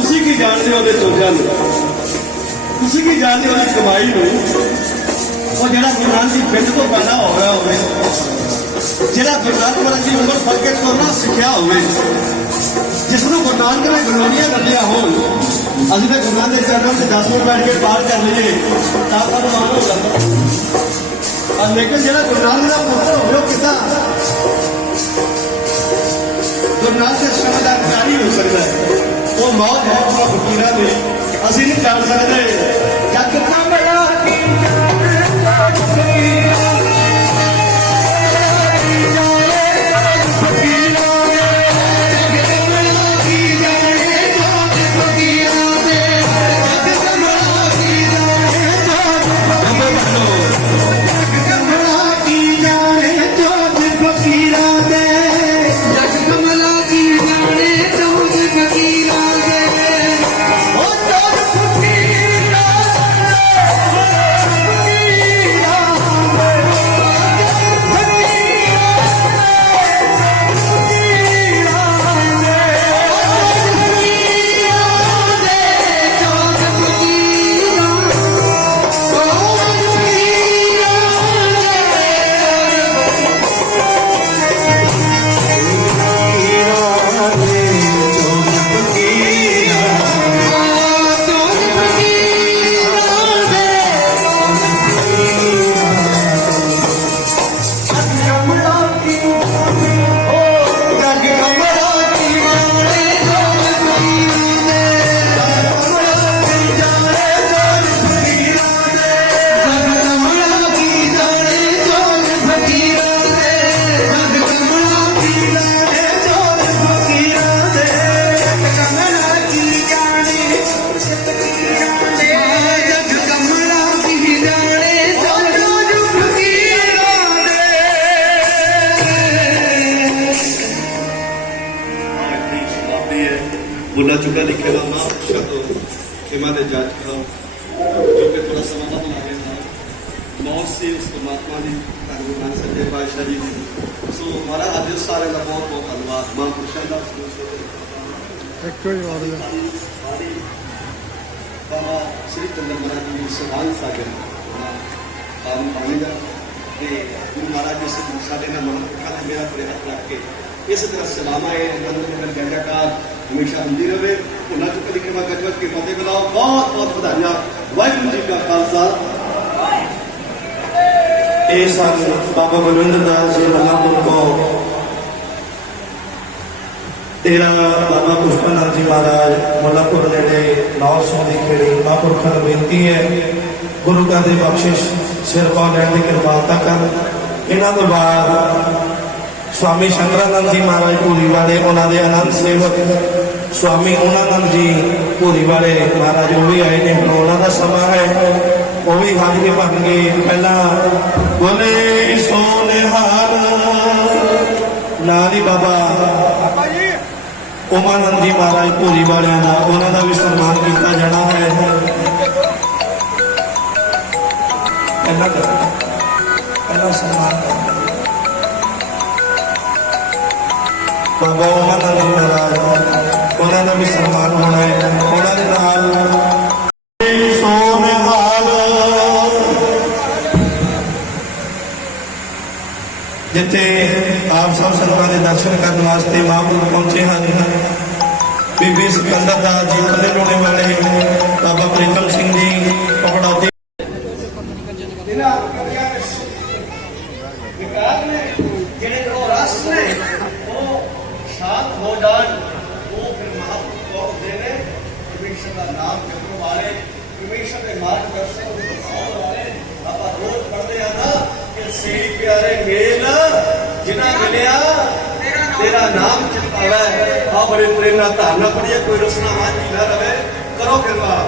ਤੁਸੀਂ ਦੇ ਸੋਚਾਂ ਨੂੰ? ਤੁਸੀਂ ਕੀ ਜਾਣਦੇ ਹੋ ਇਸ ਕਮਾਈ ਨੂੰ? ਉਹ ਜਿਹੜਾ ਗੁਰੂ ਨਾਨਕ ਦੀ ਪਿੰਡ ਤੋਂ ਪੈਦਾ ਹੋਇਆ ਹੋਵੇ, ਜਿਹੜਾ ਗੁਰੂ ਨਾਨਕ ਮਹਾਰਾਜ ਦੀ ਉਮਰ ਫੜ ਕੇ ਸਿੱਖਿਆ ਹੋਵੇ, ਜਿਸ ਨੂੰ ਗੁਰੂ ਨਾਨਕ ਨੇ ਗਲੋਨੀਆਂ ਕੱਢੀਆਂ ਹੋਣ, ਅਸੀਂ ਤਾਂ ਗੁਰੂ ਨਾਨਕ ਦੇ ਚਰਨਾਂ ਤੇ 10 ਮਿੰਟ ਬੈਠ ਕੇ ਬਾਹਰ ਕਰ ਲਈਏ, ਤਾਂ ਸਾਨੂੰ ਮਾਣ ਹੋ ਜਾਂਦਾ ਆ ਲੇਕਿਨ ਜਿਹੜਾ ਗੁਰੂ ਨਾਨਕ ਦਾ ਪੁੱਤਰ ਹੋਵੇ, ਉਹ ਕਿੱਦਾਂ? ਗੁਰੂ ਨਾਨਕ ਦੇ ਸ਼ਬਦ ਦਾ ਅਧਿਕਾਰੀ ਹੋ ਸਕਦਾ ਹੈ। ਉਹ ਮੌਤ ਹੈ ਉਹਨਾਂ ਫਕੀਰਾਂ ਦੀ ਅਸੀਂ ਨਹੀਂ ਜਾਣ ਸਕਦੇ। ਬੁੱਲਾ ਚੁੱਕਾ ਲਿਖਿਆ ਦਾ ਨਾਮ ਸ਼ਬਦ ਖਿਮਾ ਦੇ ਜੱਜ ਖਾਓ ਜੋ ਕਿ ਥੋੜਾ ਸਮਾਂ ਬਾਅਦ ਲਾਗੇ ਨਾਲ ਮੌਤ ਸੀ ਉਸ ਪਰਮਾਤਮਾ ਦੀ ਧੰਨਵਾਦ ਸੱਚੇ ਪਾਤਸ਼ਾਹ ਜੀ ਦੀ ਸੋ ਮਹਾਰਾਜ ਅੱਜ ਸਾਰੇ ਦਾ ਬਹੁਤ ਬਹੁਤ ਧੰਨਵਾਦ ਮਹਾਂਪੁਰਸ਼ਾਂ ਦਾ ਇੱਕੋ ਹੀ ਵਾਰ ਬਾਬਾ ਸ੍ਰੀ ਚੰਦਰ ਮਹਾਰਾਜ ਜੀ ਸਵਾਲ ਸਾਗਰ ਆਨ ਪਾਣੀ ਦਾ ਤੇ ਗੁਰੂ ਮਹਾਰਾਜ ਜੀ ਸੇ ਸਾਡੇ ਨਾਲ ਮਨ ਕੱਲ ਮੇਰਾ ਪਰੇ ਹੱਥ ਰੱਖ ਕੇ ਇਸ ਤਰ੍ਹਾਂ ਸਲਾਮਾ ਹੈ ਨੰਦ ਨਗਰ ਜੰਗਾਕਾਰ ਹਮੇਸ਼ਾ ਹੁੰਦੀ ਰਹੇ ਉਹਨਾਂ ਚੁੱਕ ਲਿਖੇ ਮਾ ਗੱਜਵਤ ਕੇ ਫਤਿਹ ਬੁਲਾਓ ਬਹੁਤ ਬਹੁਤ ਵਧਾਈਆਂ ਵਾਹਿਗੁਰੂ ਜੀ ਕਾ ਖਾਲਸਾ ਇਹ ਸਨ ਬਾਬਾ ਬਲਵਿੰਦਰ ਦਾਸ ਜੀ ਮਹਾਂਪੁਰ ਕੋ ਤੇਰਾ ਬਾਬਾ ਪੁਸ਼ਪਨੰਦ ਜੀ ਮਹਾਰਾਜ ਮੁੱਲਾਪੁਰ ਨੇੜੇ ਨੌ ਸੌ ਦੀ ਖੇੜੀ ਮਹਾਂਪੁਰਖਾਂ ਨੂੰ ਬੇਨਤੀ ਹੈ ਗੁਰੂ ਘਰ ਦੀ ਬਖਸ਼ਿਸ਼ ਸਿਰ ਪਾ ਲੈਣ ਦੀ ਕਿਰਪਾਲਤਾ ਕਰ ਇਹਨਾਂ ਤੋਂ ਬਾਅਦ ਸਵਾਮੀ ਸ਼ੰਕਰਾਨੰਦ ਜੀ ਮਹਾਰਾਜ ਪੂਰੀ ਵਾਲੇ, ਉਹਨਾਂ ਦੇ ਆਨੰਦ ਸੇਵਕ। ਸਵਾਮੀ ਉਹਨਾਂ ਜੀ ਪੂਰੀ ਵਾਲੇ, ਮਹਾਰਾਜ ਉਹ ਵੀ ਆਏ ਨੇ, ਹੁਣ ਉਹਨਾਂ ਦਾ ਸਮਾਂ ਹੈ। ਉਹ ਵੀ ਹਾਜ਼ਰੀ ਭਰਨਗੇ। ਪਹਿਲਾਂ ਬੋਲੇ ਸੋਨਿਹਾਰ ਨਾਲੀ ਬਾਬਾ ਉਮਾਨੰਦ ਜੀ ਮਹਾਰਾਜ ਪੂਰੀ ਵਾਲਿਆਂ ਦਾ, ਉਹਨਾਂ ਦਾ ਵੀ ਸਨਮਾਨ ਕੀਤਾ ਜਾਣਾ ਹੈ। ਪਹਿਲਾਂ ਪਹਿਲਾਂ ਸਨਮਾਨ ਬਾਬਾ ਉਮਾਨੰਦ ਜੀ ਮਹਾਰਾਜ ਉਹਨਾਂ ਦਾ ਵੀ ਸਨਮਾਨ ਹੋਣਾ ਹੈ ਉਹਨਾਂ ਦੇ ਨਾਲ ਜਿੱਥੇ ਆਪ ਸਭ ਸੰਗਤਾਂ ਦੇ ਦਰਸ਼ਨ ਕਰਨ ਵਾਸਤੇ ਮਹਾਂਪੁਰ ਪਹੁੰਚੇ ਹਨ। ਬੀਬੀ ਸਿਕੰਦਰ ਦਾ ਜੀ ਖੰਡੇ ਰੋਣੇ ਵਾਲੇ ਬਾਬਾ ਪ੍ਰੀਤਮ ਹੋ ਜਾਣ ਉਹ ਫਿਰ ਮਹਾਪੁਰਖ ਕਹੋਗੇ ਨੇ ਪਰਮੇਸ਼ਰ ਦਾ ਨਾਮ ਜਪਣ ਵਾਲੇ ਪਰਮੇਸ਼ਰ ਦੇ ਮਾਰਗਦਰਸ਼ਨ ਨੂੰ ਬਸਾਉਣ ਵਾਲੇ। ਆਪਾਂ ਰੋਜ਼ ਪੜ੍ਹਦੇ ਆ ਨਾ ਕਿ ਸੇ ਪਿਆਰੇ ਮੇਲ ਜਿਨ੍ਹਾਂ ਮਿਲਿਆ, ਤੇਰਾ ਨਾਮ ਚਿਤਾਵਾ ਆ ਬੜੇ ਪ੍ਰੇਰਨਾ ਧਾਰਨਾ ਪੜੀਏ ਕੋਈ ਰਸਨਾ ਮਾਂ ਨਾ ਰਵੇ। ਕਰੋ ਕਿਰਪਾ